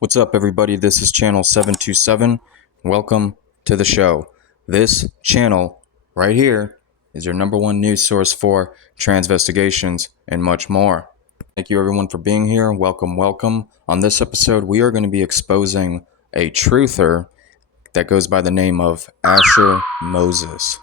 What's up, everybody? This is channel 727. Welcome to the show. This channel right here is your number one news source for transvestigations and much more. Thank you, everyone, for being here. Welcome, welcome. On this episode, we are going to be exposing a truther that goes by the name of Asher Moses.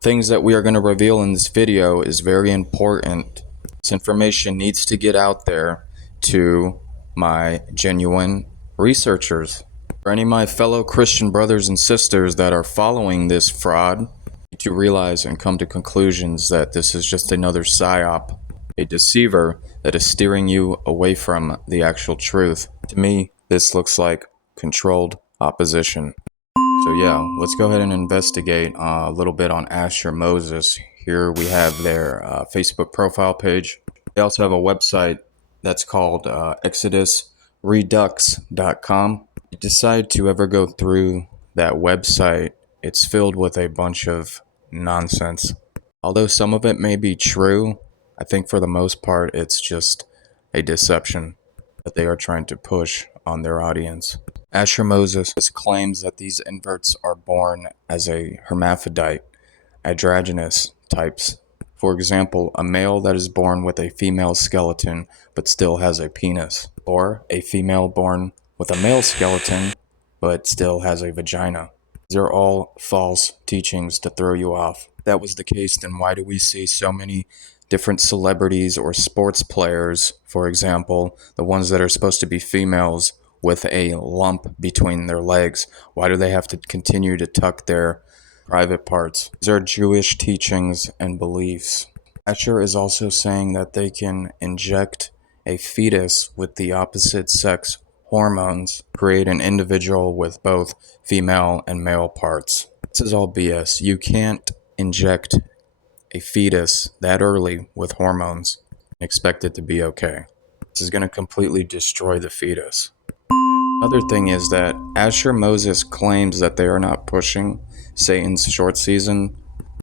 Things that we are going to reveal in this video is very important. This information needs to get out there to my genuine researchers. For any of my fellow Christian brothers and sisters that are following this fraud, to realize and come to conclusions that this is just another psyop, a deceiver that is steering you away from the actual truth. To me, this looks like controlled opposition. So yeah, let's go ahead and investigate a little bit on Asher Moses. Here we have their Facebook profile page. They also have a website that's called exodusredux.com. If you decide to ever go through that website, it's filled with a bunch of nonsense. Although some of it may be true, I think for the most part it's just a deception that they are trying to push on their audience. Asher Moses claims that these inverts are born as a hermaphrodite, androgynous types. For example, a male that is born with a female skeleton but still has a penis, or a female born with a male skeleton but still has a vagina. These are all false teachings to throw you off. If that was the case, then why do we see so many different celebrities or sports players, for example, the ones that are supposed to be females with a lump between their legs? Why do they have to continue to tuck their private parts? These are Jewish teachings and beliefs. Asher is also saying that they can inject a fetus with the opposite sex hormones, create an individual with both female and male parts. This is all BS. You can't inject a fetus that early with hormones and expect it to be okay. This is going to completely destroy the fetus. Another thing is that Asher Moses claims that they are not pushing Satan's short season.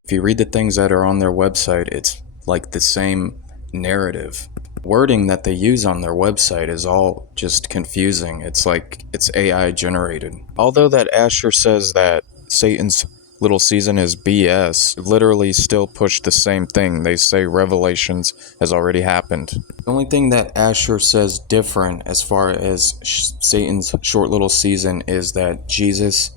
If you read the things that are on their website, it's like the same narrative. Wording that they use on their website is all just confusing. It's like it's AI generated. Although that Asher says that Satan's little season is BS, literally still push the same thing. They say Revelations has already happened. The only thing that Asher says different as far as Satan's short little season is that Jesus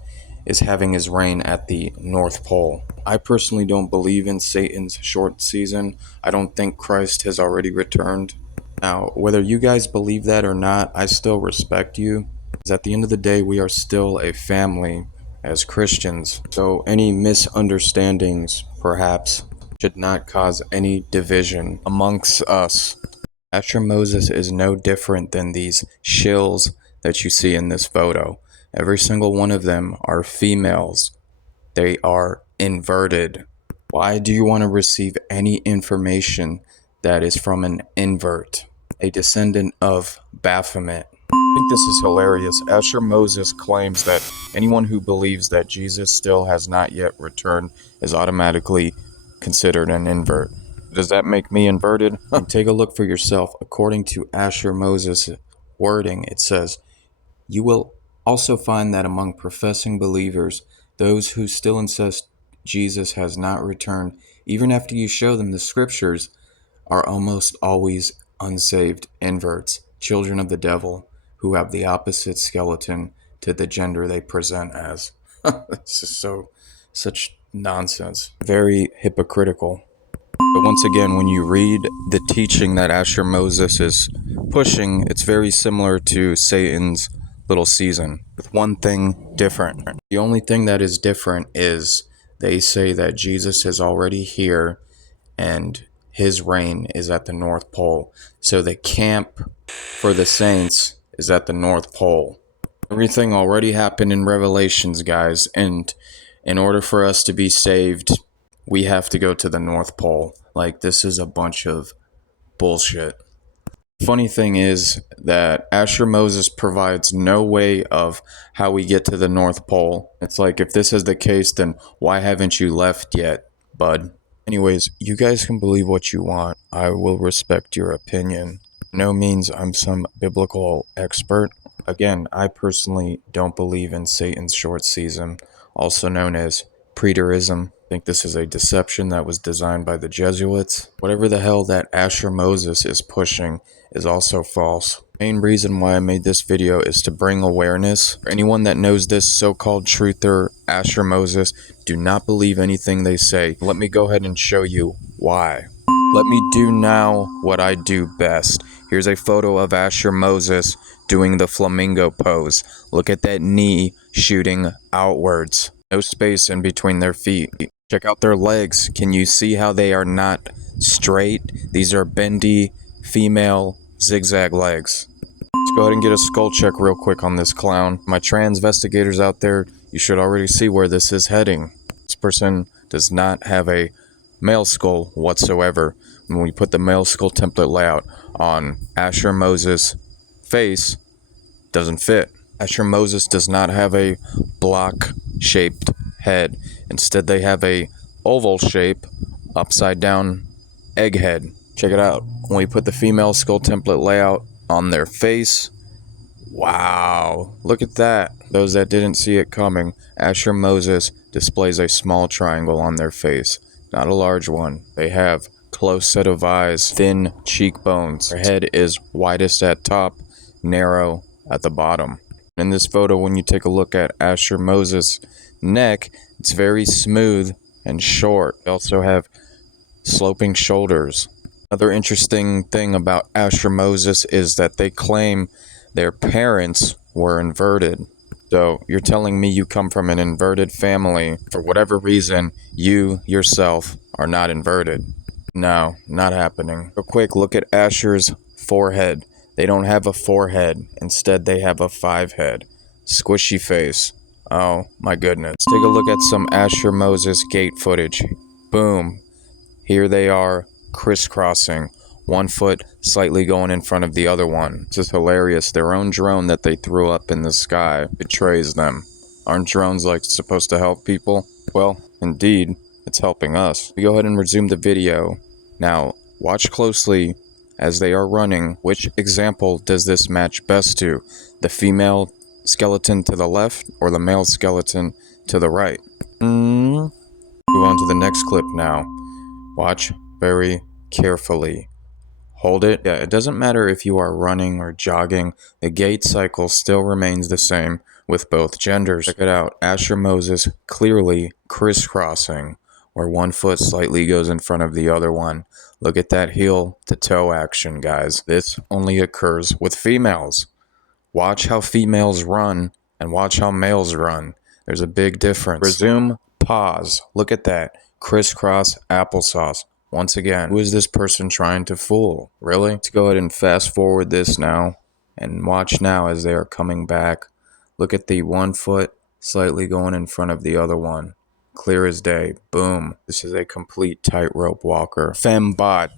is having his reign at the North Pole. I personally don't believe in Satan's short season. I don't think Christ has already returned. Now, whether you guys believe that or not, I still respect you, because at the end of the day, we are still a family as Christians. So any misunderstandings, perhaps, should not cause any division amongst us. Asher Moses is no different than these shills that you see in this photo. Every single one of them are females. They are inverted. Why do you want to receive any information that is from an invert, a descendant of Baphomet? I think this is hilarious. Asher Moses claims that anyone who believes that Jesus still has not yet returned is automatically considered an invert. Does that make me inverted? Take a look for yourself. According to Asher Moses' wording, it says, "You will also find that among professing believers, those who still insist Jesus has not returned, even after you show them the scriptures, are almost always unsaved inverts, children of the devil, who have the opposite skeleton to the gender they present as." This is such nonsense. Very hypocritical. But once again, when you read the teaching that Asher Moses is pushing, it's very similar to Satan's little season, with one thing different. The only thing that is different is they say that Jesus is already here and his reign is at the North Pole. So the camp for the saints is at the North Pole. Everything already happened in Revelations, guys, and in order for us to be saved, we have to go to the North Pole. Like, this is a bunch of bullshit. Funny thing is that Asher Moses provides no way of how we get to the North Pole. It's like, if this is the case, then why haven't you left yet, bud? Anyways, you guys can believe what you want. I will respect your opinion. No means I'm some biblical expert. Again, I personally don't believe in Satan's short season, also known as preterism. I think this is a deception that was designed by the Jesuits. Whatever the hell that Asher Moses is pushing is also false. Main reason why I made this video is to bring awareness. For anyone that knows this so-called truther, Asher Moses, do not believe anything they say. Let me go ahead and show you why. Let me do now what I do best. Here's a photo of Asher Moses doing the flamingo pose. Look at that knee shooting outwards. No space in between their feet. Check out their legs. Can you see how they are not straight? These are bendy, female, zigzag legs. Let's go ahead and get a skull check real quick on this clown. My transvestigators out there, you should already see where this is heading. This person does not have a male skull whatsoever. When we put the male skull template layout on Asher Moses' face, doesn't fit. Asher Moses does not have a block-shaped head. Instead, they have a oval shape, upside down egg head. Check it out. When we put the female skull template layout on their face, wow, look at that. Those that didn't see it coming, Asher Moses displays a small triangle on their face, not a large one. They have close set of eyes, thin cheekbones. Their head is widest at top, narrow at the bottom. In this photo, when you take a look at Asher Moses' neck, it's very smooth and short. They also have sloping shoulders. Another interesting thing about Asher Moses is that they claim their parents were inverted. So you're telling me you come from an inverted family. For whatever reason, you yourself are not inverted. No, not happening. Real quick, look at Asher's forehead. They don't have a forehead. Instead, they have a 5 head. Squishy face. Oh, my goodness. Let's take a look at some Asher Moses Gait footage. Boom. Here they are, crisscrossing. One foot slightly going in front of the other one. This is hilarious. Their own drone that they threw up in the sky betrays them. Aren't drones, like, supposed to help people? Well, indeed, it's helping us. We go ahead and resume the video. Now, watch closely as they are running. Which example does this match best to? The female skeleton to the left or the male skeleton to the right? Move on to the next clip now. Watch very carefully. Hold it. Yeah, it doesn't matter if you are running or jogging. The gait cycle still remains the same with both genders. Check it out. Asher Moses clearly crisscrossing, where one foot slightly goes in front of the other one. Look at that heel to toe action, guys. This only occurs with females. Watch how females run and watch how males run. There's a big difference. Resume, pause. Look at that. Crisscross applesauce. Once again, who is this person trying to fool? Really? Let's go ahead and fast forward this now and watch now as they are coming back. Look at the one foot slightly going in front of the other one. Clear as day. Boom. This is a complete tightrope walker. Fembot.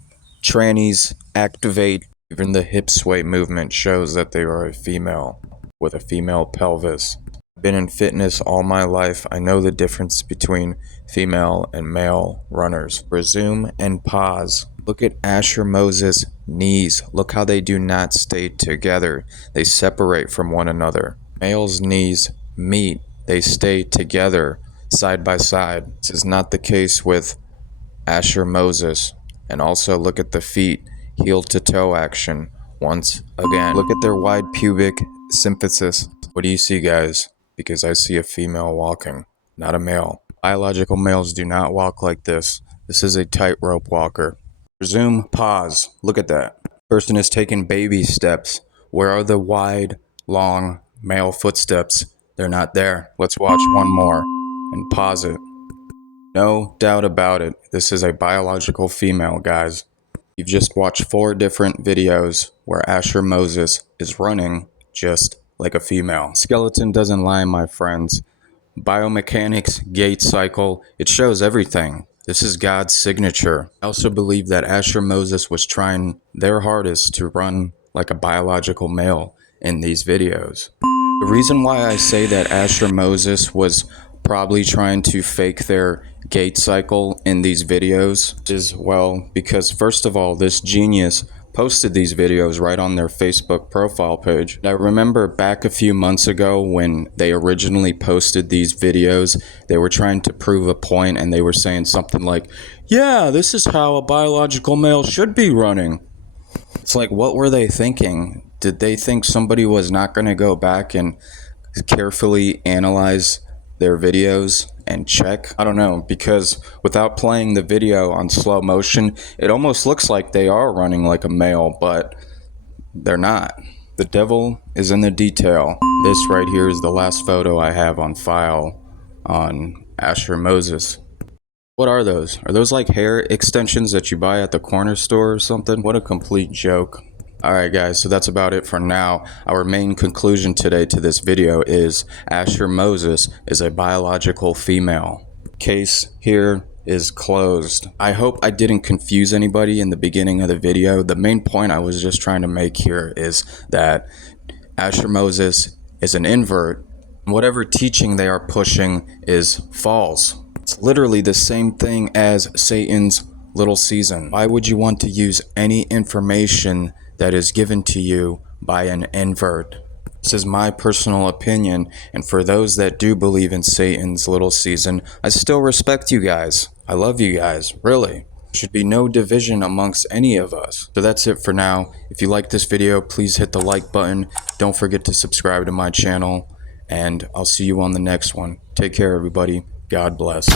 Trannies activate. Even the hip sway movement shows that they are a female with a female pelvis. I've been in fitness all my life. I know the difference between female and male runners. Resume and pause. Look at Asher Moses' knees. Look how they do not stay together. They separate from one another. Males' knees meet. They stay together side by side. This is not the case with Asher Moses. And also look at the feet. Heel to toe action. Once again, look at their wide pubic symphysis. What do you see, guys? Because I see a female walking, not a male. Biological males do not walk like this. This is a tightrope walker. Resume, pause. Look at that. Person is taking baby steps. Where are the wide, long male footsteps? They're not there. Let's watch one more and pause it. No doubt about it. This is a biological female, guys. You've just watched 4 different videos where Asher Moses is running just like a female. Skeleton doesn't lie, my friends. Biomechanics, gait cycle, it shows everything. This is God's signature. I also believe that Asher Moses was trying their hardest to run like a biological male in these videos. The reason why I say that Asher Moses was probably trying to fake their gait cycle in these videos is, well, because first of all, this genius posted these videos right on their Facebook profile page. I remember back a few months ago when they originally posted these videos, they were trying to prove a point and they were saying something like, yeah, this is how a biological male should be running. It's like, what were they thinking? Did they think somebody was not going to go back and carefully analyze their videos and check? I don't know, because without playing the video on slow motion, it almost looks like they are running like a male, but they're not. The devil is in the detail. This right here is the last photo I have on file on Asher Moses. What are those? Are those like hair extensions that you buy at the corner store or something? What a complete joke. Alright guys, so that's about it for now. Our main conclusion today to this video is Asher Moses is a biological female. Case here is closed. I hope I didn't confuse anybody in the beginning of the video. The main point I was just trying to make here is that Asher Moses is an invert. Whatever teaching they are pushing is false. It's literally the same thing as Satan's little season. Why would you want to use any information that is given to you by an invert? This is my personal opinion, and for those that do believe in Satan's little season, I still respect you guys. I love you guys, really. There should be no division amongst any of us. So that's it for now. If you like this video, please hit the like button. Don't forget to subscribe to my channel, and I'll see you on the next one. Take care, everybody. God bless.